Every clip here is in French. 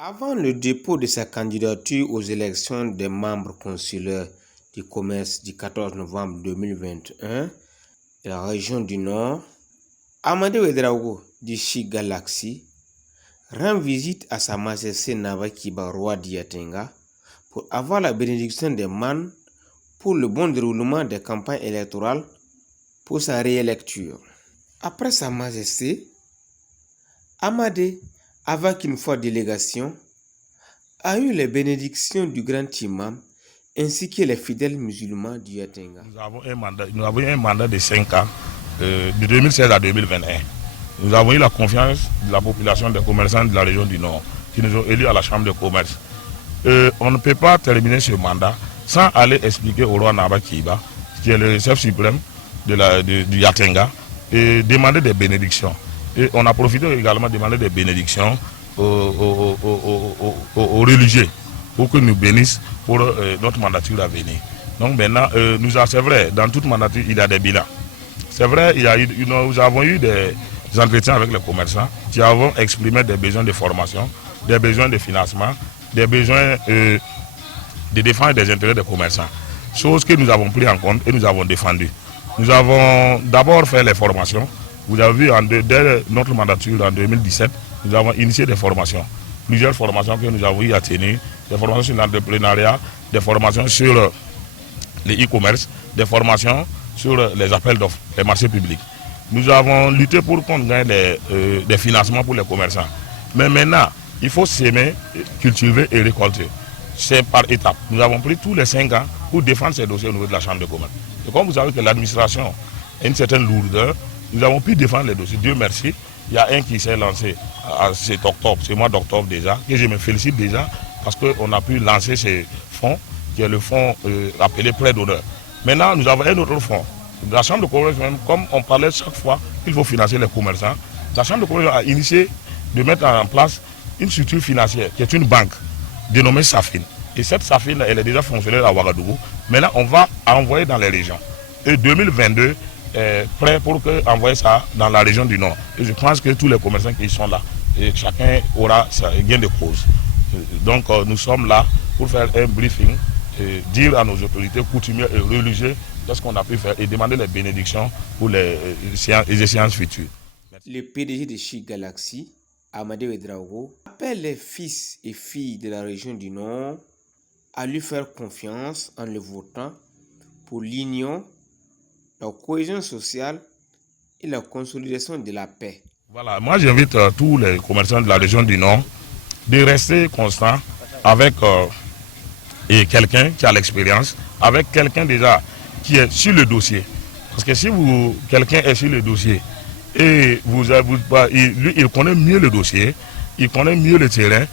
Avant le dépôt de sa candidature aux élections des membres consulaires du commerce du 14 novembre 2021 de la région du Nord, Amadé Ouedraogo d'Ichi Galaxy rend visite à Sa Majesté Naba Kiba, roi d'Yatenga, pour avoir la bénédiction des man pour le bon déroulement des campagnes électorales pour sa réélecture. Après Sa Majesté, Amadé, avec une forte délégation, a eu les bénédictions du grand imam ainsi que les fidèles musulmans du Yatenga. Nous avons eu un mandat de 5 ans, de 2016 à 2021. Nous avons eu la confiance de la population des commerçants de la région du Nord qui nous ont élus à la Chambre de commerce. On ne peut pas terminer ce mandat sans aller expliquer au roi Naba Kiba, qui est le chef suprême du Yatenga, et demander des bénédictions. Et on a profité également de demander des bénédictions aux religieux pour que nous bénissent pour notre mandature à venir. Donc maintenant, c'est vrai, dans toute mandature, il y a des bilans. C'est vrai, nous avons eu des entretiens avec les commerçants qui avons exprimé des besoins de formation, des besoins de financement, des besoins de défense des intérêts des commerçants. Chose que nous avons pris en compte et nous avons défendu. Nous avons d'abord fait les formations. Vous avez vu, dès notre mandature en 2017, nous avons initié des formations. Plusieurs formations que nous avons eu à tenir, des formations sur l'entrepreneuriat, des formations sur les e-commerce, des formations sur les appels d'offres, les marchés publics. Nous avons lutté pour qu'on gagne des financements pour les commerçants. Mais maintenant, il faut s'aimer, cultiver et récolter. C'est par étapes. Nous avons pris tous les 5 ans pour défendre ces dossiers au niveau de la Chambre de commerce. Et comme vous savez que l'administration a une certaine lourdeur, nous avons pu défendre les dossiers. Dieu merci. Il y a un qui s'est lancé à cet octobre, c'est mois d'octobre déjà, et je me félicite déjà parce qu'on a pu lancer ce fonds, qui est le fonds appelé prêt d'honneur. Maintenant, nous avons un autre fonds. La Chambre de commerce, même, comme on parlait chaque fois qu'il faut financer les commerçants, la Chambre de commerce a initié de mettre en place une structure financière qui est une banque dénommée Safin. Et cette Safin, elle est déjà fonctionnaire à Ouagadougou. Maintenant, on va envoyer dans les régions. Et 2022 est prêt pour envoyer ça dans la région du Nord. Et je pense que tous les commerçants qui sont là, et chacun aura gain de cause. Donc nous sommes là pour faire un briefing, et dire à nos autorités coutumières et religieuses ce qu'on a pu faire et demander les bénédictions pour les échéances futures. Merci. Le PDG de Chi Galaxy, Amadé Ouedraogo, appelle les fils et filles de la région du Nord à lui faire confiance en le votant pour l'union, la cohésion sociale et la consolidation de la paix. Voilà, moi j'invite tous les commerçants de la région du Nord de rester constants avec quelqu'un qui a l'expérience, avec quelqu'un déjà qui est sur le dossier. Parce que si quelqu'un est sur le dossier et lui, il connaît mieux le dossier, il connaît mieux le terrain,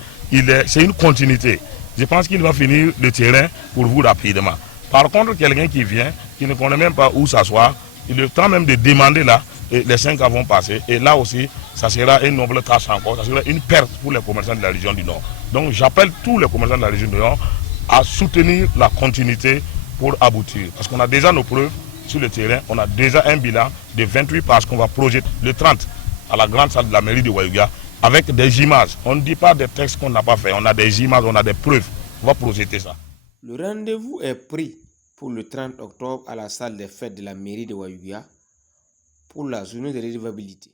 c'est une continuité. Je pense qu'il va finir le terrain pour vous rapidement. Par contre, quelqu'un qui vient, qui ne connaît même pas où s'asseoir, il est temps même de demander là, et les 5 ans vont passer. Et là aussi, ça sera une noble tâche encore, ça sera une perte pour les commerçants de la région du Nord. Donc j'appelle tous les commerçants de la région du Nord à soutenir la continuité pour aboutir. Parce qu'on a déjà nos preuves sur le terrain, on a déjà un bilan de 28 pages qu'on va projeter le 30 à la grande salle de la mairie de Ouagadougou avec des images. On ne dit pas des textes qu'on n'a pas fait, on a des images, on a des preuves. On va projeter ça. Le rendez-vous est pris pour le 30 octobre à la salle des fêtes de la mairie de Ouagadougou pour la journée de révivabilité.